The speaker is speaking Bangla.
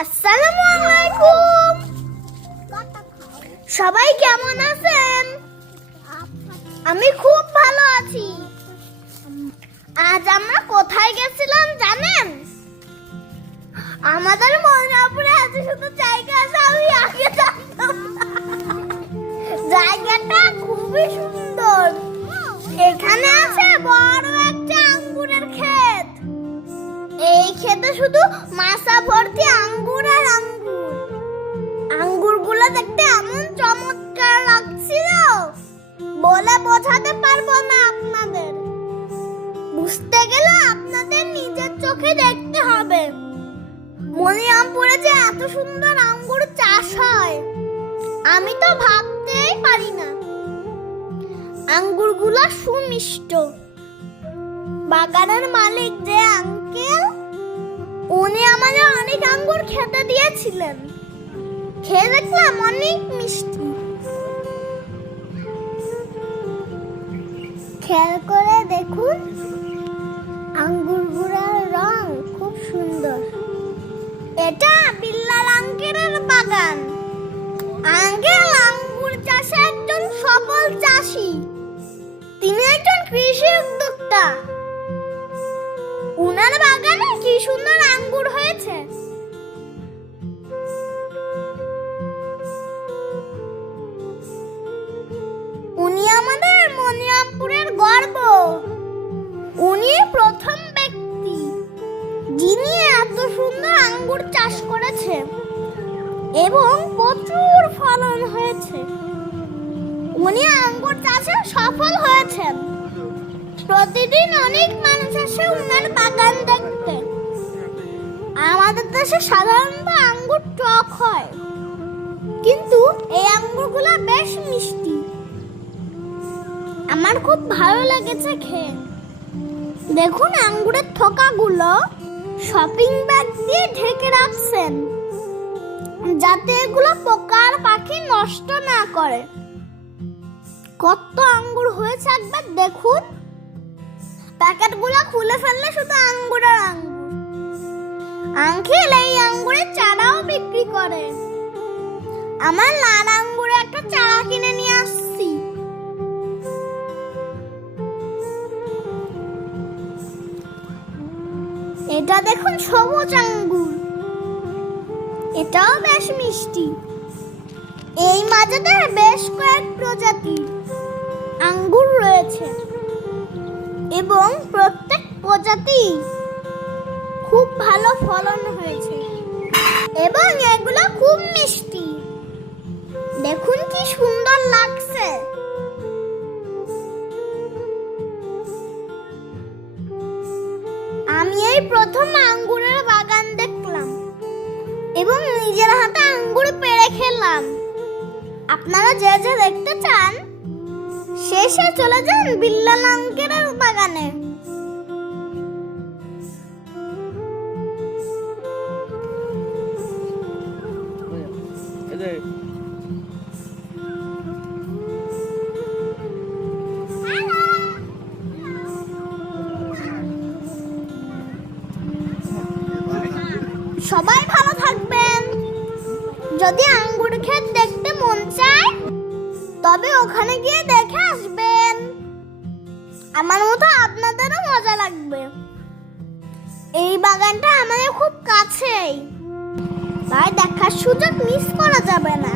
আসসালামু সবাই কেমন আছেন? আমি খুব ভালো আছি। আজ আমরা কোথায় গেছিলাম জানেন? আমাদের ময়নাপুরে এত সুন্দর জায়গা আছে, আমি আগে জায়গাটা খুবই সুন্দর। এখানে আছে বড় একটা আঙ্গুরের ক্ষেত। এই খেতে শুধু মাসা ভর্তি আঙ্গুর এত সুন্দর আঙ্গুর চাষ হয়। আমি তো ভাবতেই পারি না। আঙ্গুরগুলো সুমিষ্ট। বাগানের মালিক যে আঙ্কেল, উনি আমাদের অনেক আঙ্গুর খেতে দিয়েছিলেন। খেয়ে দেখলাম অনেক মিষ্টি। খেয়াল করে দেখুন, আঙ্গুরগুলোর রং খুব সুন্দর। এটা বাগান আঙ্কেল আঙ্গুর চাষে একজন সফল চাষি। তিনি একজন কৃষি উদ্যোক্তা। উনার বাগানে কি সুন্দর আঙ্গুর হয়েছে? এবং প্রচুর ফলন হয়েছে। উনি আঙ্গুর চাষে সফল হয়েছেন। প্রতিদিন অনেক মানুষ আসে উনার বাগান দেখতে। আমাদের দেশে সাধারণত আঙ্গুর টক হয়। কিন্তু এই আঙ্গুরগুলো বেশ মিষ্টি। আমার খুব ভালো লেগেছে খেয়ে। দেখুন আঙ্গুরের থোকাগুলো। শপিং ব্যাগ দিয়ে ঢেকে রাখছেন। যাতে এগুলো পোকার পাখি নষ্ট না করে। কত আঙ্গুর হয়েছে একবার দেখুন। প্যাকেটগুলো খুলে ফেললে শুধু আঙ্গুর আঙ্গুর। আঙ্কেল, এই আঙ্গুরের চারাও বিক্রি করে। আমার লাল আঙ্গুরে একটা চারা কিনে নিয়ে আসছি। এটা দেখুন সবুজ আঙ্গুর। এটাও বেশ মিষ্টি। এই মাঝেতে বেশ কয়েক প্রজাতি আঙ্গুর রয়েছে এবং প্রত্যেক প্রজাতি খুব ভালো ফলন হয়েছে এবং এগুলো খুব মিষ্টি। দেখুন কি সুন্দর লাগছে। আমি এই প্রথম আঙ্গুরের এবং নিজের হাতে আঙ্গুর পেড়ে খেলাম। আপনারা যে যে দেখতে চান শেষে চলে যান বিল্লাল আঙ্কেলের বাগানে। সবাই ভালো যদি আঙ্গুর ক্ষেত দেখতে মন চায়, তবে ওখানে গিয়ে দেখে আসবেন। আমার মতো আপনাদেরও মজা লাগবে। এই বাগানটা আমাদের খুব কাছেই। তাই দেখার সুযোগ মিস করা যাবে না।